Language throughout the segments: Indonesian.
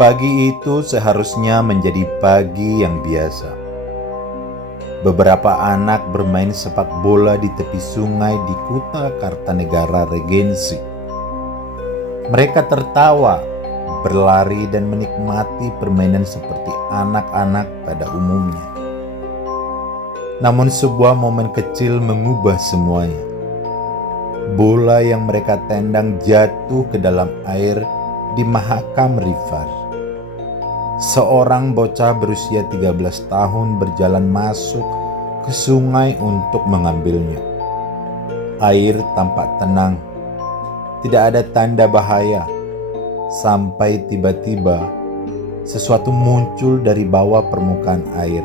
Pagi itu seharusnya menjadi pagi yang biasa. Beberapa anak bermain sepak bola di tepi sungai di Kuta Kartanegara Regensi. Mereka tertawa, berlari dan menikmati permainan seperti anak-anak pada umumnya. Namun sebuah momen kecil mengubah semuanya. Bola yang mereka tendang jatuh ke dalam air di Mahakam River. Seorang bocah berusia 13 tahun berjalan masuk ke sungai untuk mengambilnya. Air tampak tenang, tidak ada tanda bahaya, sampai tiba-tiba sesuatu muncul dari bawah permukaan air.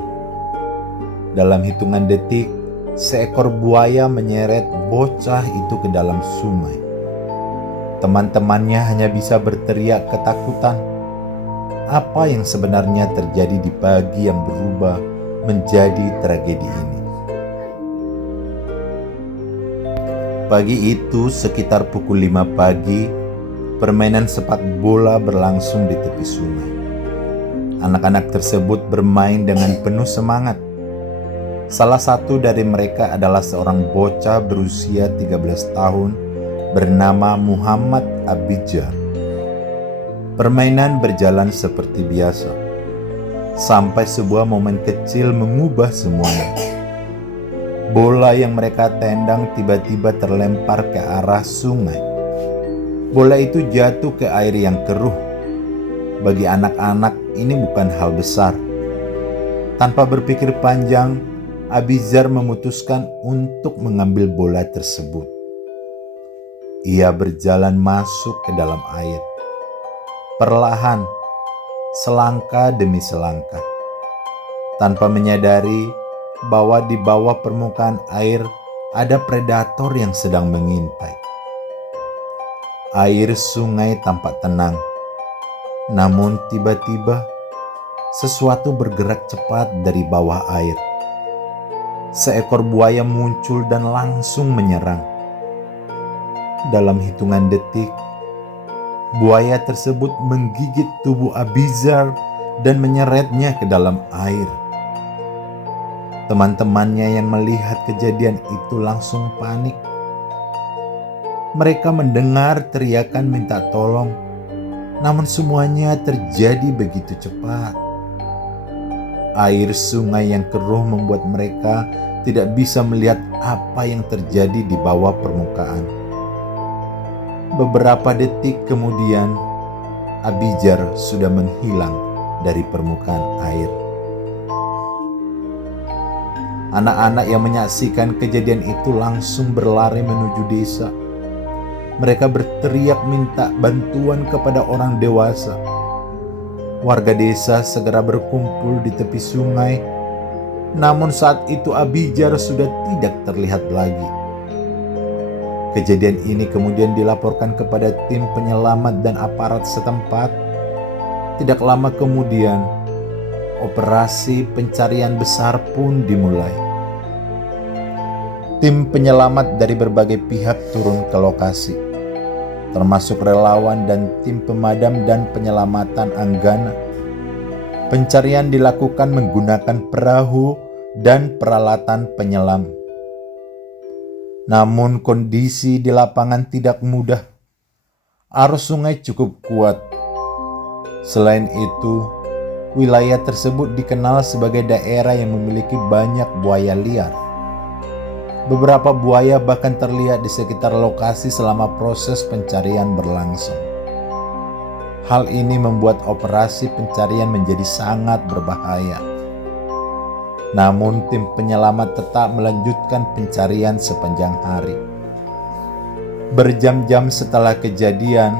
Dalam hitungan detik, seekor buaya menyeret bocah itu ke dalam sungai. Teman-temannya hanya bisa berteriak ketakutan. Apa yang sebenarnya terjadi di pagi yang berubah menjadi tragedi ini? Pagi itu sekitar pukul 5 pagi, permainan sepak bola berlangsung di tepi sungai. Anak-anak tersebut bermain dengan penuh semangat. Salah satu dari mereka adalah seorang bocah berusia 13 tahun bernama Muhammad Abidjar. Permainan berjalan seperti biasa, sampai sebuah momen kecil mengubah semuanya. Bola yang mereka tendang tiba-tiba terlempar ke arah sungai. Bola itu jatuh ke air yang keruh. Bagi anak-anak ini bukan hal besar. Tanpa berpikir panjang, Abizar memutuskan untuk mengambil bola tersebut. Ia berjalan masuk ke dalam air. Perlahan, selangkah demi selangkah, tanpa menyadari bahwa di bawah permukaan air ada predator yang sedang mengintai. Air sungai tampak tenang, namun tiba-tiba sesuatu bergerak cepat dari bawah air. Seekor buaya muncul dan langsung menyerang. Dalam hitungan detik, buaya tersebut menggigit tubuh Abizar dan menyeretnya ke dalam air. Teman-temannya yang melihat kejadian itu langsung panik. Mereka mendengar teriakan minta tolong, namun semuanya terjadi begitu cepat. Air sungai yang keruh membuat mereka tidak bisa melihat apa yang terjadi di bawah permukaan. Beberapa detik kemudian, Abizar sudah menghilang dari permukaan air. Anak-anak yang menyaksikan kejadian itu langsung berlari menuju desa. Mereka berteriak minta bantuan kepada orang dewasa. Warga desa segera berkumpul di tepi sungai, namun saat itu Abizar sudah tidak terlihat lagi. Kejadian ini kemudian dilaporkan kepada tim penyelamat dan aparat setempat. Tidak lama kemudian, operasi pencarian besar pun dimulai. Tim penyelamat dari berbagai pihak turun ke lokasi, termasuk relawan dan tim pemadam dan penyelamatan Anggana. Pencarian dilakukan menggunakan perahu dan peralatan penyelam. Namun kondisi di lapangan tidak mudah. Arus sungai cukup kuat. Selain itu, wilayah tersebut dikenal sebagai daerah yang memiliki banyak buaya liar. Beberapa buaya bahkan terlihat di sekitar lokasi selama proses pencarian berlangsung. Hal ini membuat operasi pencarian menjadi sangat berbahaya. Namun tim penyelamat tetap melanjutkan pencarian sepanjang hari. Berjam-jam setelah kejadian,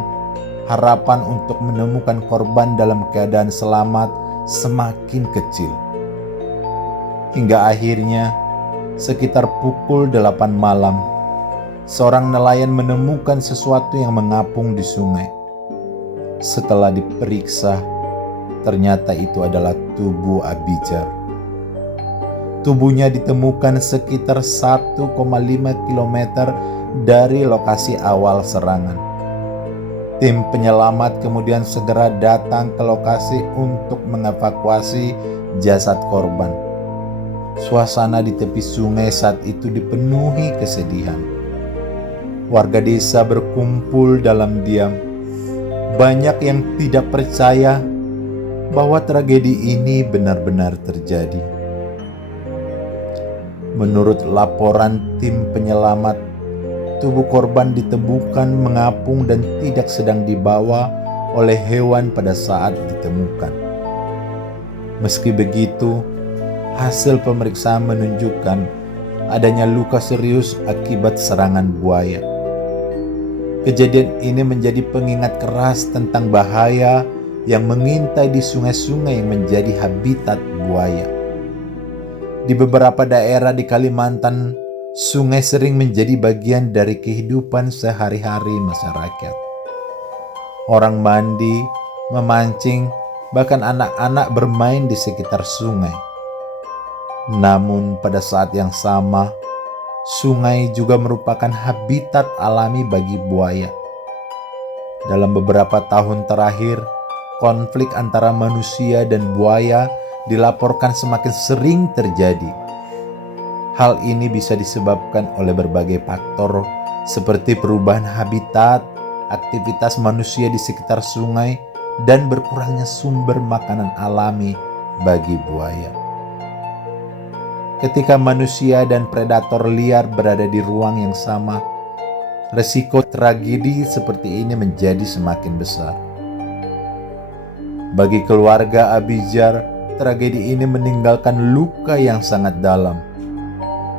harapan untuk menemukan korban dalam keadaan selamat semakin kecil. Hingga akhirnya, sekitar pukul 8 malam, seorang nelayan menemukan sesuatu yang mengapung di sungai. Setelah diperiksa, ternyata itu adalah tubuh Abizar. Tubuhnya ditemukan sekitar 1,5 km dari lokasi awal serangan. Tim penyelamat kemudian segera datang ke lokasi untuk mengevakuasi jasad korban. Suasana di tepi sungai saat itu dipenuhi kesedihan. Warga desa berkumpul dalam diam. Banyak yang tidak percaya bahwa tragedi ini benar-benar terjadi. Menurut laporan tim penyelamat, tubuh korban ditemukan mengapung dan tidak sedang dibawa oleh hewan pada saat ditemukan. Meski begitu, hasil pemeriksaan menunjukkan adanya luka serius akibat serangan buaya. Kejadian ini menjadi pengingat keras tentang bahaya yang mengintai di sungai-sungai yang menjadi habitat buaya. Di beberapa daerah di Kalimantan, sungai sering menjadi bagian dari kehidupan sehari-hari masyarakat. Orang mandi, memancing, bahkan anak-anak bermain di sekitar sungai. Namun pada saat yang sama, sungai juga merupakan habitat alami bagi buaya. Dalam beberapa tahun terakhir, konflik antara manusia dan buaya dilaporkan semakin sering terjadi. Hal ini bisa disebabkan oleh berbagai faktor seperti perubahan habitat, aktivitas manusia di sekitar sungai, dan berkurangnya sumber makanan alami bagi buaya. Ketika manusia dan predator liar berada di ruang yang sama, resiko tragedi seperti ini menjadi semakin besar. Bagi keluarga Abizar, tragedi ini meninggalkan luka yang sangat dalam.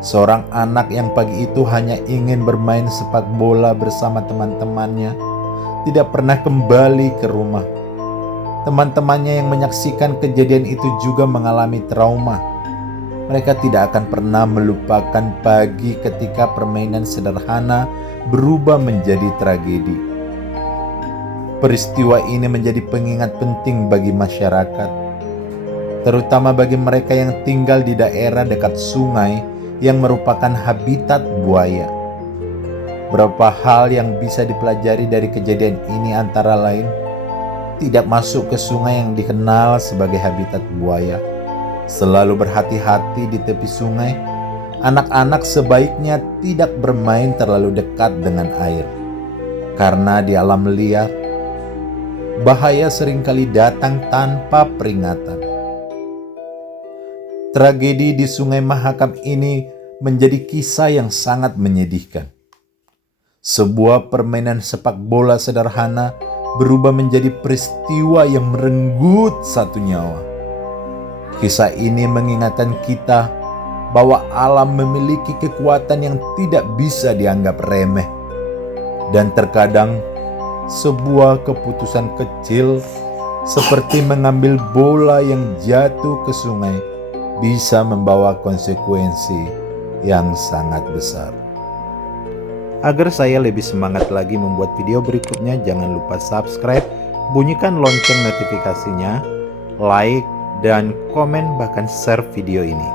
Seorang anak yang pagi itu hanya ingin bermain sepak bola bersama teman-temannya, tidak pernah kembali ke rumah. Teman-temannya yang menyaksikan kejadian itu juga mengalami trauma. Mereka tidak akan pernah melupakan pagi ketika permainan sederhana berubah menjadi tragedi. Peristiwa ini menjadi pengingat penting bagi masyarakat, terutama bagi mereka yang tinggal di daerah dekat sungai yang merupakan habitat buaya. Beberapa hal yang bisa dipelajari dari kejadian ini antara lain, tidak masuk ke sungai yang dikenal sebagai habitat buaya. Selalu berhati-hati di tepi sungai. Anak-anak sebaiknya tidak bermain terlalu dekat dengan air, karena di alam liar, bahaya seringkali datang tanpa peringatan. Tragedi di Sungai Mahakam ini menjadi kisah yang sangat menyedihkan. Sebuah permainan sepak bola sederhana berubah menjadi peristiwa yang merenggut satu nyawa. Kisah ini mengingatkan kita bahwa alam memiliki kekuatan yang tidak bisa dianggap remeh. Dan terkadang sebuah keputusan kecil seperti mengambil bola yang jatuh ke sungai bisa membawa konsekuensi yang sangat besar. Agar saya lebih semangat lagi membuat video berikutnya, jangan lupa subscribe, bunyikan lonceng notifikasinya, like, dan komen bahkan share video ini.